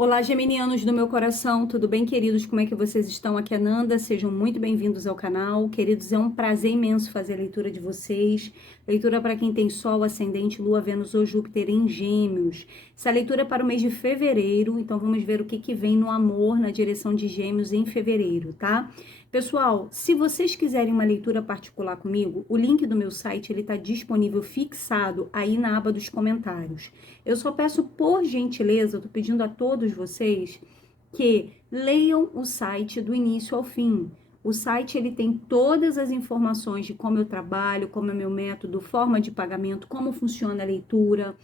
Olá, geminianos do meu coração, tudo bem, queridos? Como é que vocês estão? Aqui é a Nanda, sejam muito bem-vindos ao canal. Queridos, é um prazer imenso fazer a leitura de vocês. Leitura para quem tem Sol, Ascendente, Lua, Vênus ou Júpiter em Gêmeos. Essa leitura é para o mês de fevereiro, então vamos ver o que vem no amor na direção de Gêmeos em fevereiro, tá? Pessoal, se vocês quiserem uma leitura particular comigo, o link do meu site ele está disponível fixado aí na aba dos comentários. Eu só peço por gentileza, eu tô pedindo a todos vocês que leiam o site do início ao fim. O site ele tem todas as informações de como eu trabalho, como é meu método, forma de pagamento, como funciona a leitura,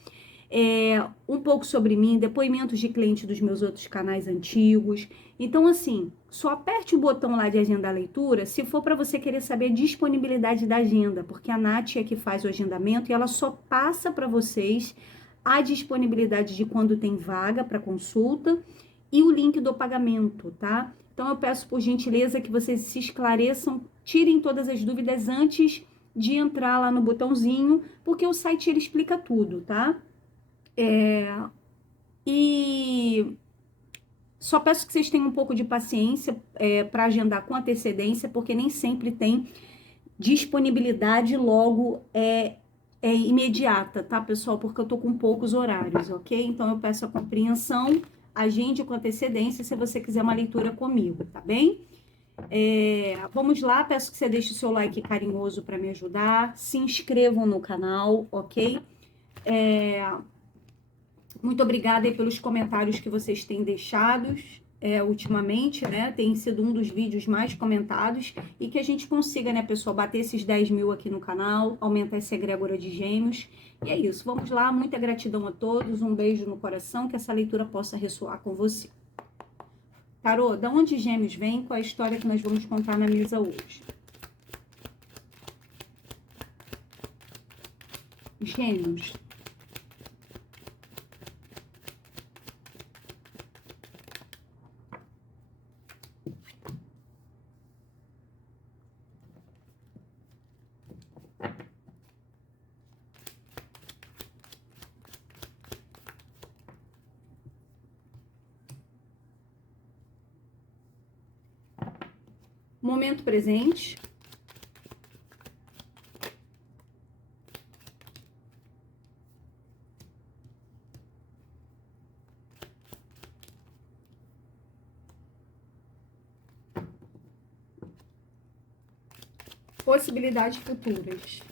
um pouco sobre mim, depoimentos de clientes dos meus outros canais antigos. Então, assim, só aperte o botão lá de agendar a leitura se for para você querer saber a disponibilidade da agenda, porque a Nath é que faz o agendamento e ela só passa para vocês a disponibilidade de quando tem vaga para consulta e o link do pagamento, tá? Então, eu peço por gentileza que vocês se esclareçam, tirem todas as dúvidas antes de entrar lá no botãozinho, porque o site ele explica tudo, tá? E só peço que vocês tenham um pouco de paciência para agendar com antecedência, porque nem sempre tem disponibilidade logo imediata, tá, pessoal? Porque eu tô com poucos horários, ok? Então eu peço a compreensão, agende com antecedência se você quiser uma leitura comigo, tá bem? Vamos lá, peço que você deixe o seu like carinhoso para me ajudar, se inscrevam no canal, ok? Muito obrigada aí pelos comentários que vocês têm deixado ultimamente, né? Tem sido um dos vídeos mais comentados e que a gente consiga, né, pessoal, bater esses 10 mil aqui no canal, aumentar essa egrégora de Gêmeos. E é isso, vamos lá, muita gratidão a todos, um beijo no coração, que essa leitura possa ressoar com você. Tarô, da onde Gêmeos vem? Qual é a história que nós vamos contar na mesa hoje? Gêmeos. Momento presente. Possibilidades futuras.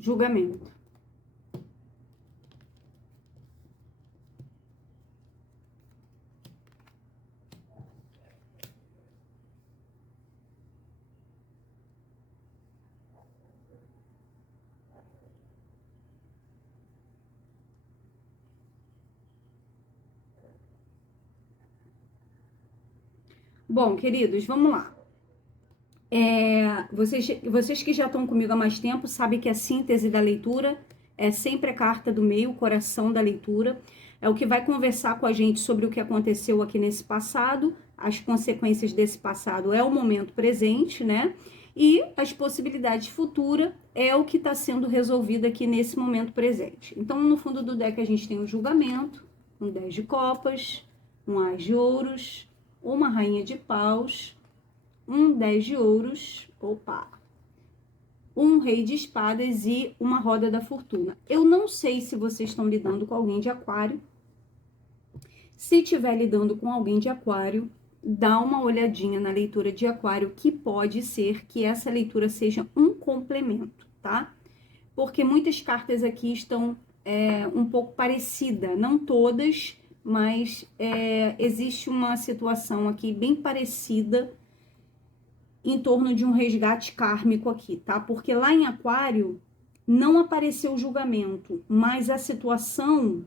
Julgamento. Bom, queridos, vamos lá. Vocês que já estão comigo há mais tempo sabem que a síntese da leitura é sempre a carta do meio, o coração da leitura. É o que vai conversar com a gente sobre o que aconteceu aqui nesse passado, as consequências desse passado é o momento presente, né? E as possibilidades futuras é o que está sendo resolvido aqui nesse momento presente. Então, no fundo do deck a gente tem um julgamento, um 10 de copas, um as de ouros, uma rainha de paus, um 10 de ouros, um rei de espadas e uma roda da fortuna. Eu não sei se vocês estão lidando com alguém de aquário. Se estiver lidando com alguém de aquário, dá uma olhadinha na leitura de aquário, que pode ser que essa leitura seja um complemento, tá? Porque muitas cartas aqui estão um pouco parecidas, não todas, mas existe uma situação aqui bem parecida em torno de um resgate kármico aqui, tá? Porque lá em aquário não apareceu o julgamento, mas a situação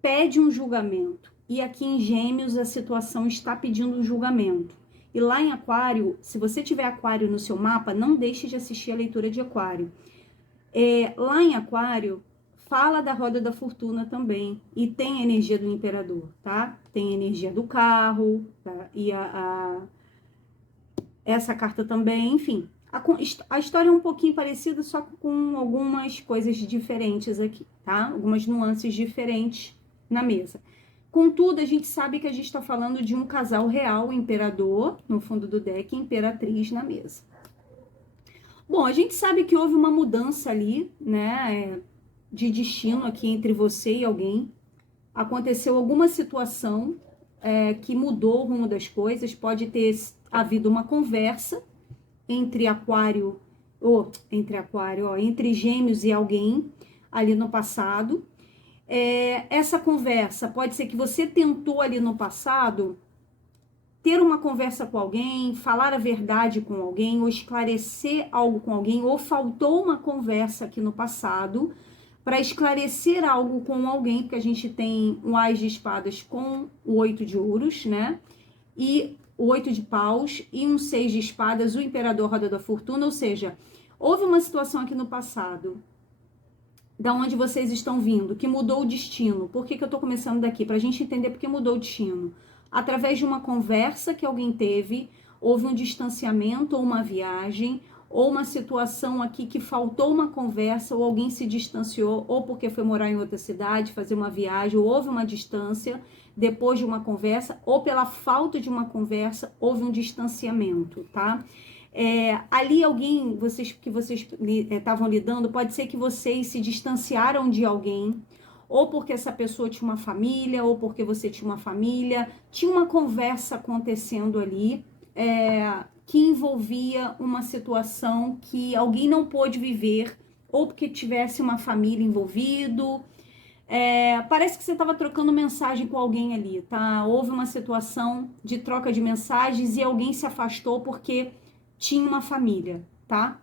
pede um julgamento. E aqui em Gêmeos a situação está pedindo um julgamento. E lá em aquário, se você tiver aquário no seu mapa, não deixe de assistir a leitura de aquário. Lá em Aquário, fala da roda da fortuna também, e tem a energia do imperador, tá? Tem a energia do carro, tá? E essa carta também, enfim. A história é um pouquinho parecida, só com algumas coisas diferentes aqui, tá? Algumas nuances diferentes na mesa. Contudo, a gente sabe que a gente está falando de um casal real, imperador, no fundo do deck, e imperatriz na mesa. Bom, a gente sabe que houve uma mudança ali, né, de destino aqui entre você e alguém. Aconteceu alguma situação que mudou o rumo das coisas. Pode ter havido uma conversa entre entre Gêmeos e alguém ali no passado. Essa conversa pode ser que você tentou ali no passado ter uma conversa com alguém, falar a verdade com alguém, ou esclarecer algo com alguém, ou faltou uma conversa aqui no passado para esclarecer algo com alguém, porque a gente tem o Ás de Espadas com o 8 de Ouros, né? E o 8 de Paus e um 6 de Espadas, o Imperador Roda da Fortuna, ou seja, houve uma situação aqui no passado, da onde vocês estão vindo, que mudou o destino. Por que eu tô começando daqui? Pra gente entender por que mudou o destino. Através de uma conversa que alguém teve, houve um distanciamento ou uma viagem, ou uma situação aqui que faltou uma conversa, ou alguém se distanciou, ou porque foi morar em outra cidade, fazer uma viagem, ou houve uma distância depois de uma conversa, ou pela falta de uma conversa, houve um distanciamento, tá? Ali alguém, que vocês estavam lidando, pode ser que vocês se distanciaram de alguém, ou porque essa pessoa tinha uma família, ou porque você tinha uma família, tinha uma conversa acontecendo ali, que envolvia uma situação que alguém não pôde viver, ou porque tivesse uma família envolvido. Parece que você estava trocando mensagem com alguém ali, tá? Houve uma situação de troca de mensagens e alguém se afastou porque tinha uma família, tá?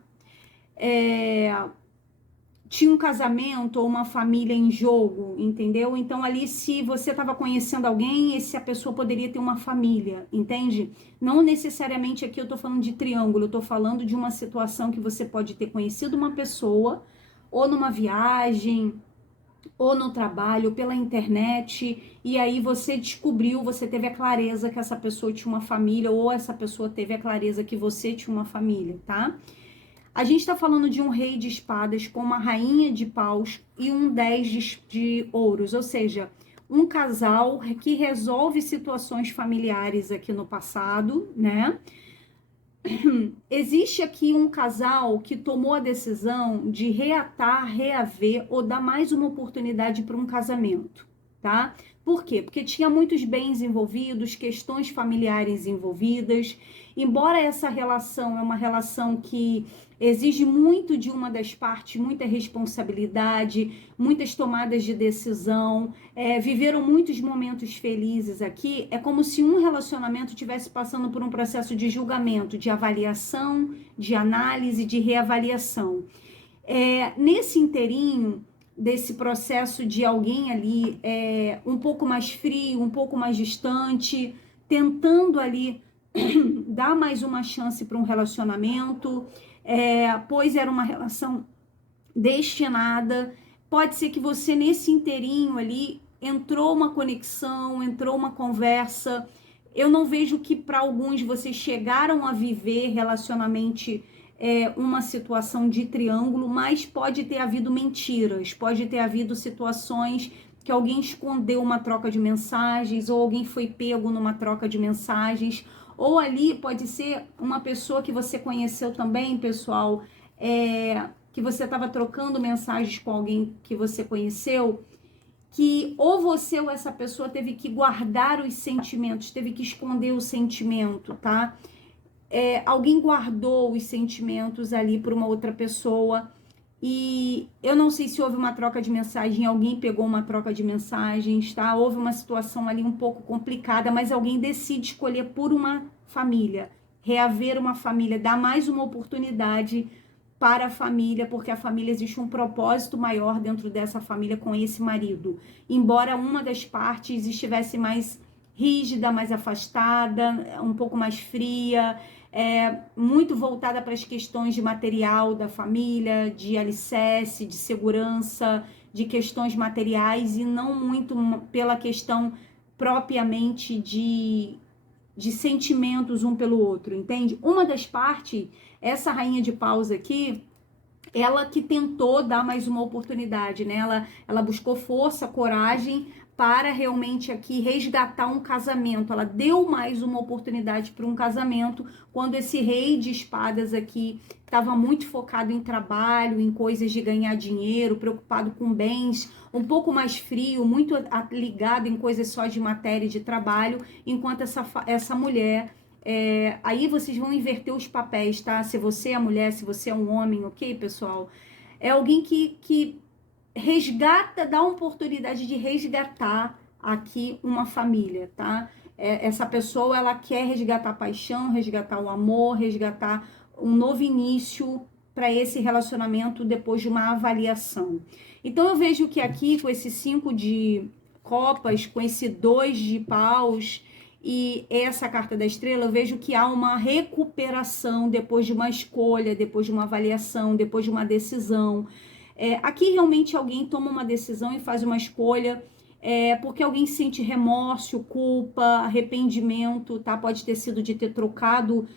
Tinha um casamento ou uma família em jogo, entendeu? Então ali, se você estava conhecendo alguém, a pessoa poderia ter uma família, entende? Não necessariamente aqui eu tô falando de triângulo, eu tô falando de uma situação que você pode ter conhecido uma pessoa, ou numa viagem, ou no trabalho, ou pela internet, e aí você descobriu, você teve a clareza que essa pessoa tinha uma família, ou essa pessoa teve a clareza que você tinha uma família, tá? A gente está falando de um rei de espadas com uma rainha de paus e um 10 de ouros, ou seja, um casal que resolve situações familiares aqui no passado, né? Existe aqui um casal que tomou a decisão de reatar, reaver ou dar mais uma oportunidade para um casamento, tá? Por quê? Porque tinha muitos bens envolvidos, questões familiares envolvidas. Embora essa relação é uma relação que exige muito de uma das partes, muita responsabilidade, muitas tomadas de decisão, viveram muitos momentos felizes aqui, é como se um relacionamento estivesse passando por um processo de julgamento, de avaliação, de análise, de reavaliação. Nesse inteirinho desse processo de alguém ali um pouco mais frio, um pouco mais distante, tentando ali dar mais uma chance para um relacionamento, pois era uma relação destinada. Pode ser que você nesse inteirinho ali entrou uma conexão, entrou uma conversa. Eu não vejo que para alguns vocês chegaram a viver relacionamento uma situação de triângulo, mas pode ter havido mentiras, pode ter havido situações que alguém escondeu uma troca de mensagens, ou alguém foi pego numa troca de mensagens, ou ali pode ser uma pessoa que você conheceu também, pessoal, que você estava trocando mensagens com alguém que você conheceu, que ou você ou essa pessoa teve que guardar os sentimentos, teve que esconder o sentimento, tá? Alguém guardou os sentimentos ali para uma outra pessoa, e eu não sei se houve uma troca de mensagem, alguém pegou uma troca de mensagens, tá? Houve uma situação ali um pouco complicada, mas alguém decide escolher por uma família, reaver uma família, dar mais uma oportunidade para a família, porque a família existe um propósito maior dentro dessa família com esse marido. Embora uma das partes estivesse mais rígida, mais afastada, um pouco mais fria, muito voltada para as questões de material da família, de alicerce, de segurança, de questões materiais e não muito pela questão propriamente de sentimentos um pelo outro, entende? Uma das partes, essa rainha de paus aqui, ela que tentou dar mais uma oportunidade, né? Ela buscou força, coragem para realmente aqui resgatar um casamento. Ela deu mais uma oportunidade para um casamento, quando esse rei de espadas aqui estava muito focado em trabalho, em coisas de ganhar dinheiro, preocupado com bens, um pouco mais frio, muito ligado em coisas só de matéria e de trabalho, enquanto essa mulher aí vocês vão inverter os papéis, tá? Se você é a mulher, se você é um homem, ok, pessoal? É alguém que resgata, dá uma oportunidade de resgatar aqui uma família, tá? Essa pessoa, ela quer resgatar a paixão, resgatar o amor, resgatar um novo início para esse relacionamento depois de uma avaliação. Então eu vejo que aqui, com esse 5 de copas, com esse 2 de paus e essa carta da estrela, eu vejo que há uma recuperação depois de uma escolha, depois de uma avaliação, depois de uma decisão. Aqui realmente alguém toma uma decisão e faz uma escolha, porque alguém sente remorso, culpa, arrependimento, tá? Pode ter sido de ter trocado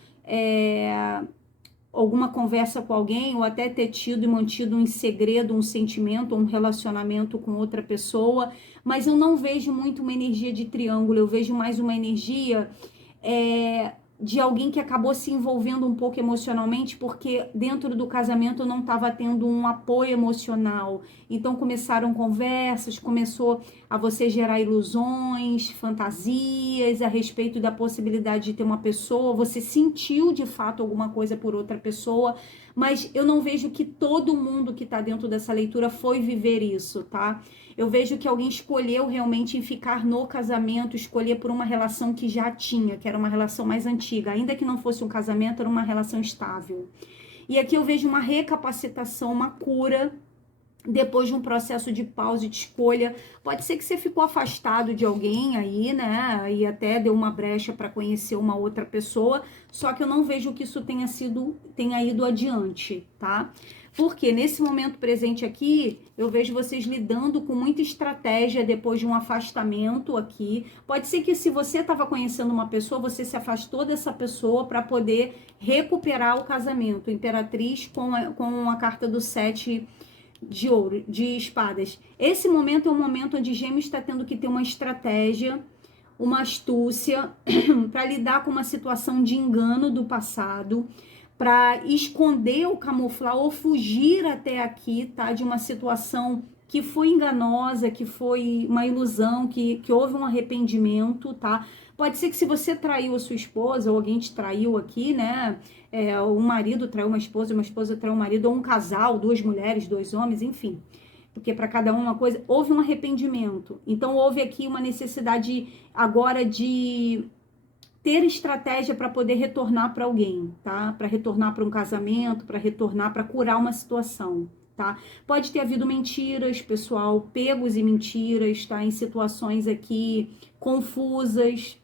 alguma conversa com alguém, ou até ter tido e mantido em segredo um sentimento, um relacionamento com outra pessoa, mas eu não vejo muito uma energia de triângulo, eu vejo mais uma energia de alguém que acabou se envolvendo um pouco emocionalmente, porque dentro do casamento não estava tendo um apoio emocional. Então começaram conversas, começou a você gerar ilusões, fantasias a respeito da possibilidade de ter uma pessoa, você sentiu de fato alguma coisa por outra pessoa, mas eu não vejo que todo mundo que está dentro dessa leitura foi viver isso, tá? Eu vejo que alguém escolheu realmente em ficar no casamento, escolher por uma relação que já tinha, que era uma relação mais antiga, ainda que não fosse um casamento, era uma relação estável. E aqui eu vejo uma recapacitação, uma cura, depois de um processo de pausa e de escolha. Pode ser que você ficou afastado de alguém aí, né? E até deu uma brecha para conhecer uma outra pessoa, só que eu não vejo que isso tenha ido adiante, tá? Porque nesse momento presente aqui, eu vejo vocês lidando com muita estratégia depois de um afastamento aqui. Pode ser que se você estava conhecendo uma pessoa, você se afastou dessa pessoa para poder recuperar o casamento. Imperatriz com a carta do 7 de ouro, de espadas. Esse momento é um momento onde Gêmeos está tendo que ter uma estratégia, uma astúcia para lidar com uma situação de engano do passado, para esconder ou camuflar ou fugir até aqui, tá? De uma situação que foi enganosa, que foi uma ilusão, que houve um arrependimento, tá? Pode ser que se você traiu a sua esposa, ou alguém te traiu aqui, né? Um marido traiu uma esposa traiu um marido, ou um casal, duas mulheres, dois homens, enfim. Porque para cada um uma coisa, houve um arrependimento. Então houve aqui uma necessidade agora de ter estratégia para poder retornar para alguém, tá? Para retornar para um casamento, para retornar para curar uma situação, tá? Pode ter havido mentiras, pessoal, pegos em mentiras, tá? Em situações aqui confusas.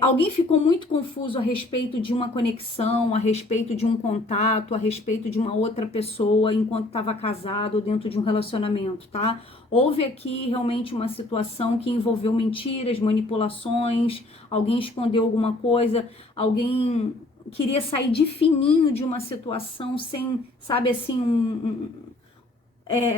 Alguém ficou muito confuso a respeito de uma conexão, a respeito de um contato, a respeito de uma outra pessoa enquanto estava casado ou dentro de um relacionamento, tá? Houve aqui realmente uma situação que envolveu mentiras, manipulações, alguém escondeu alguma coisa, alguém queria sair de fininho de uma situação sem, sabe assim,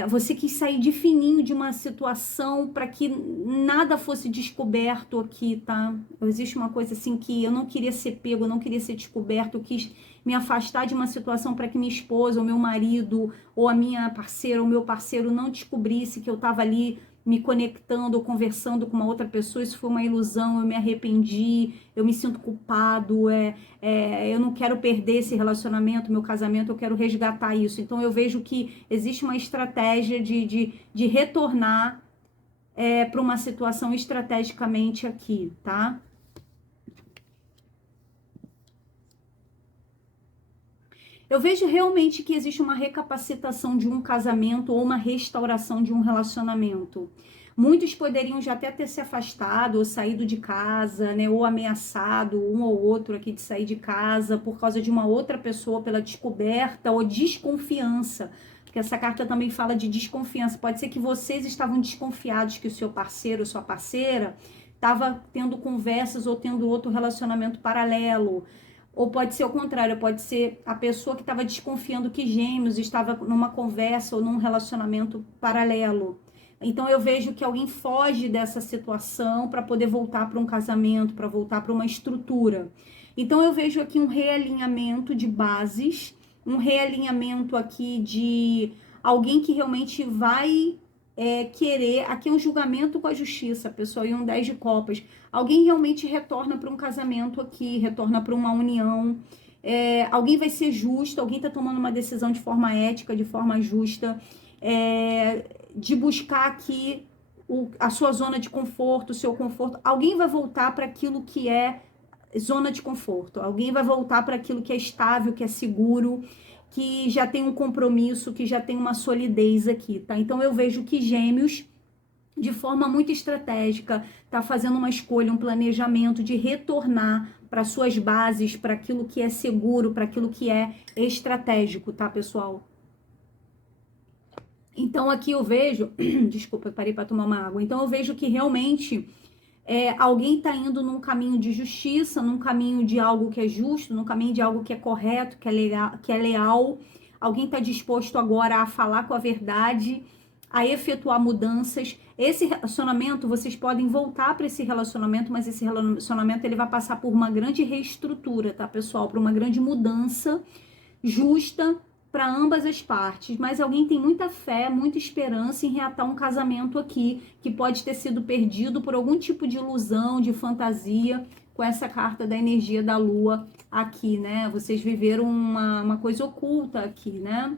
você quis sair de fininho de uma situação para que nada fosse descoberto aqui, tá? Existe uma coisa assim que eu não queria ser pego, eu não queria ser descoberto, eu quis me afastar de uma situação para que minha esposa, ou meu marido, ou a minha parceira, ou meu parceiro não descobrisse que eu estava ali me conectando ou conversando com uma outra pessoa. Isso foi uma ilusão, eu me arrependi, eu me sinto culpado, eu não quero perder esse relacionamento, meu casamento, eu quero resgatar isso. Então eu vejo que existe uma estratégia de retornar para uma situação estrategicamente aqui, tá? Eu vejo realmente que existe uma recapacitação de um casamento ou uma restauração de um relacionamento. Muitos poderiam já até ter se afastado ou saído de casa, né? Ou ameaçado um ou outro aqui de sair de casa por causa de uma outra pessoa, pela descoberta ou desconfiança. Porque essa carta também fala de desconfiança. Pode ser que vocês estavam desconfiados que o seu parceiro ou sua parceira estava tendo conversas ou tendo outro relacionamento paralelo. Ou pode ser o contrário, pode ser a pessoa que estava desconfiando que Gêmeos estava numa conversa ou num relacionamento paralelo. Então eu vejo que alguém foge dessa situação para poder voltar para um casamento, para voltar para uma estrutura. Então eu vejo aqui um realinhamento de bases, um realinhamento aqui de alguém que realmente vai querer, aqui é um julgamento com a justiça, pessoal, e um 10 de copas. Alguém realmente retorna para um casamento aqui, retorna para uma união. Alguém vai ser justo, alguém está tomando uma decisão de forma ética, de forma justa. De buscar aqui a sua zona de conforto, o seu conforto. Alguém vai voltar para aquilo que é zona de conforto. Alguém vai voltar para aquilo que é estável, que é seguro, que já tem um compromisso, que já tem uma solidez aqui, tá? Então eu vejo que Gêmeos, de forma muito estratégica, tá fazendo uma escolha, um planejamento de retornar para suas bases, para aquilo que é seguro, para aquilo que é estratégico, tá, pessoal? Então aqui eu vejo, desculpa, eu parei para tomar uma água. Então eu vejo que realmente alguém está indo num caminho de justiça, num caminho de algo que é justo, num caminho de algo que é correto, que é leal. Alguém está disposto agora a falar com a verdade, a efetuar mudanças. Esse relacionamento, vocês podem voltar para esse relacionamento, mas esse relacionamento ele vai passar por uma grande reestrutura, tá, pessoal? Por uma grande mudança justa para ambas as partes, mas alguém tem muita fé, muita esperança em reatar um casamento aqui, que pode ter sido perdido por algum tipo de ilusão, de fantasia, com essa carta da energia da lua aqui, né? Vocês viveram uma coisa oculta aqui, né?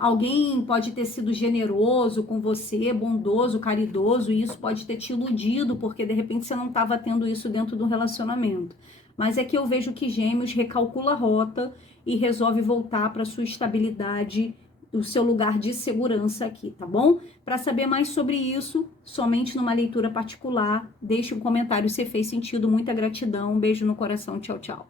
Alguém pode ter sido generoso com você, bondoso, caridoso, e isso pode ter te iludido, porque de repente você não estava tendo isso dentro do relacionamento. Mas é que eu vejo que Gêmeos recalcula a rota e resolve voltar para sua estabilidade, o seu lugar de segurança aqui, tá bom? Para saber mais sobre isso, somente numa leitura particular, deixe um comentário se fez sentido. Muita gratidão, um beijo no coração, tchau, tchau.